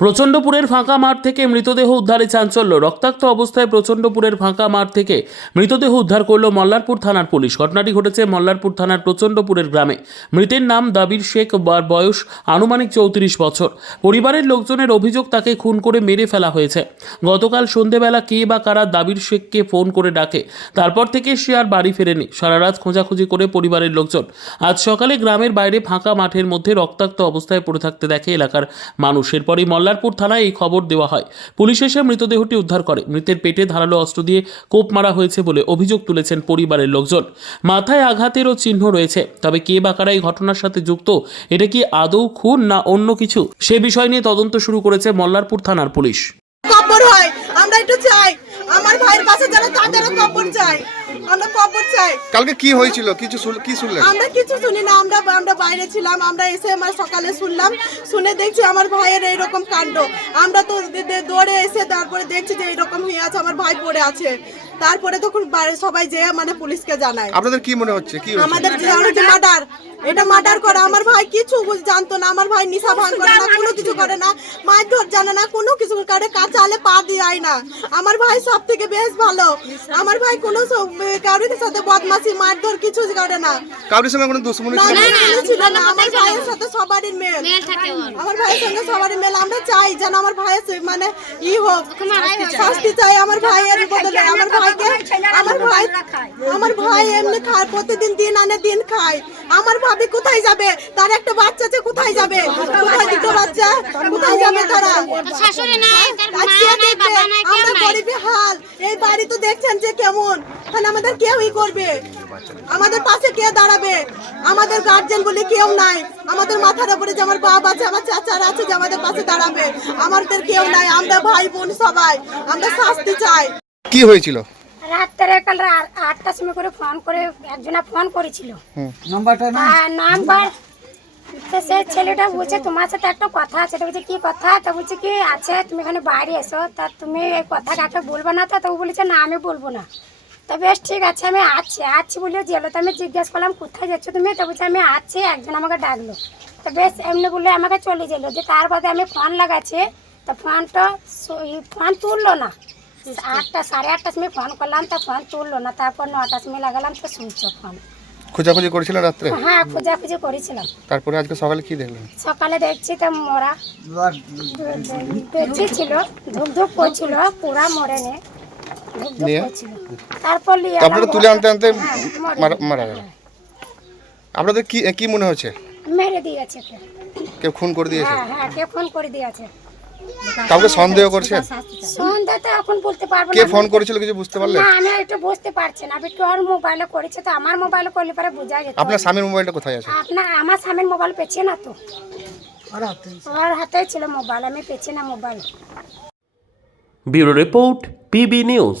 প্রচণ্ডপুরের ফাঁকা মাঠ থেকে মৃতদেহ উদ্ধারে চাঞ্চল্য। রক্তাক্ত অবস্থায় প্রচণ্ডপুরের ফাঁকা মাঠ থেকে মৃতদেহ উদ্ধার করল মল্লারপুর থানার পুলিশ। ঘটনাটি ঘটেছে মল্লারপুর থানার প্রচণ্ডপুরের গ্রামে। মৃতের নাম দাবির শেখ বার বয়স আনুমানিক চৌত্রিশ বছর। পরিবারের লোকজনের অভিযোগ তাকে খুন করে মেরে ফেলা হয়েছে। গতকাল সন্ধেবেলা কে বা কারা দাবির শেখকে ফোন করে ডাকে। তারপর থেকে সে আর বাড়ি ফেরেনি। সারা রাত খোঁজাখুঁজি করে পরিবারের লোকজন। আজ সকালে গ্রামের বাইরে ফাঁকা মাঠের মধ্যে রক্তাক্ত অবস্থায় পড়ে থাকতে দেখে এলাকার মানুষের মানুষ। এরপরই মল্লারপুর থানায় এই খবর দেওয়া হয়। পুলিশ এসে মৃতদেহটি উদ্ধার করে। মৃতের পেটে ধারালো অস্ত্র দিয়ে কোপ মারা হয়েছে বলে অভিযোগ তুলেছেন পরিবারের লোকজন। মাথায় আঘাতেরও চিহ্ন রয়েছে। তবে কে বা কারা এই ঘটনার সাথে যুক্ত, এটা কি আদৌ খুন না অন্য কিছু? সে বিষয় নিয়ে তদন্ত শুরু করেছে মল্লারপুর থানার পুলিশ। হয়, আমরা একটু চাই। আমার ভাইয়ের পাশে যারা তাদেরও কবর চাই। আমরা কবর চাই। কালকে কি হয়েছিল? কিছু কি শুনলেন? আমরা কিছু শুনি না আমরা আমরা বাইরে ছিলাম আমরা এসে আমার সকালে শুনলাম। শুনে দেখছি আমার ভাইয়ের এইরকম কাণ্ড। আমরা তো দৌড়ে এসে তারপরে দেখছি যে এইরকম হয়ে আছে আমার ভাই পড়ে আছে। তারপরে তখন বাইরে সবাই যেয়ে মানে পুলিশকে জানায়। আপনাদের কি মনে হচ্ছে? কি আমাদের যে মার্ডার এটা মার্ডার করে। আমার ভাই কিছু জানতো না। আমার ভাই নিশা ভান করে না কোনো কিছু করে না মাছ ধর জানে না কোনো কিছু করে কাঁচা আলে পা দিয়ে না। আমার ভাই সব থেকে বেশ ভালো। আমার ভাই কোনো কারোর সাথে বদমাসি মারধর কিছু করে না। কারোর সঙ্গে কোনো দুশ্মনী না ছিল? না, না আমার ভাইয়ের সাথে সবারই মেল। আমার ভাইয়ের সঙ্গে সবারই মেল। আমরা চাই যেন আমার ভাইয়ের মানে ই হোক শাস্তি চাই। আমার ভাইয়ের বদলে। আমার ভাইকে আমার ভাই আমার ভাই এমনি খায় প্রতিদিন দিন আনে দিন খায়। আমার ভাবি কোথায় যাবে? তার একটা বাচ্চা আছে কোথায় যাবে? কোথায় যাবে তারা শাশুড়ি নাই তার মা নাই বাবা নাই কেউ আমরা নাই। গরিবী হাল। এই বাড়ি তো দেখছেন যে কেমন। তাহলে আমাদের কেউই করবে? আমাদের পাশে কে দাঁড়াবে? আমাদের গার্জেন বলে কেউ নাই। আমাদের মাথার উপরে যে আমার বাবা আছে আমার চাচারা আছে যে আমাদের পাশে দাঁড়াবে আমাদের কেউ নাই। আমরা ভাই বোন সবাই। আমরা শাস্তি চাই। কি হয়েছিল? রাত্রে কাল আটটার সময় করে ফোন করে একজনা ফোন করেছিল। নাম্বার তো সেই ছেলেটা বলছে তোমার সাথে একটা কথা আছে। তো বলছে কি কথা? তা বলছে কি আছে তুমি এখানে বাইরে এসো। তা তুমি এই কথা কাকে বলব না তো? তবু বলেছে না আমি বলব না। তা বেশ ঠিক আছে আমি আছি আছি বলে জেলো তো আমি জিজ্ঞেস করলাম কোথায় যাচ্ছ তুমি? তো বলছে আমি আছি একজন আমাকে ডাকলো। তো বেশ এমনি বলে আমাকে চলে গেলো। যে তার বাদে আমি ফোন লাগাচ্ছি তা ফোনটা ফোন তুললো না। আটটা সাড়ে আটটার সময় ফোন করলাম তা ফোন তুললো না। তারপর নটার সময় লাগালাম তো শুনছো ফোন। খোঁজাখুঁজি করেছিলেন রাত্রে? হ্যাঁ খোঁজাখুঁজি করেছিলাম। তারপরে আজকে সকালে কি দেখলেন সকালে দেখছি তো মরা। দেখছি ছিল ধুক ধুক করছিল পুরা ধুক নিয়ে? তারপর নিয়ে আপনারা তুলে আনতে আনতে হ্যাঁ, মরে মারা- মারা গেল। আপনাদের কি কি মনে হচ্ছে মেরে দিয়েছে। কেউ খুন করে দিয়েছে? হ্যাঁ হ্যাঁ কে ফোন করে দিয়েছে। কাউকে সন্দেহ করছেন? সন্দেহ তো এখন বলতে পারব কে ফোন করেছিল কিছু বুঝতে পারলেন না আমি একটু বুঝতে পারছি না। একটু ওর মোবাইলে করেছে তো আমার মোবাইলে করলে পরে বোঝা যেত। আপনার স্বামীর মোবাইলটা কোথায় আছে? আপনার আমার স্বামীর মোবাইল পেছে না তো। ওর হাতে ছিল মোবাইল আমি পেছি না mobile. Bureau report PB news.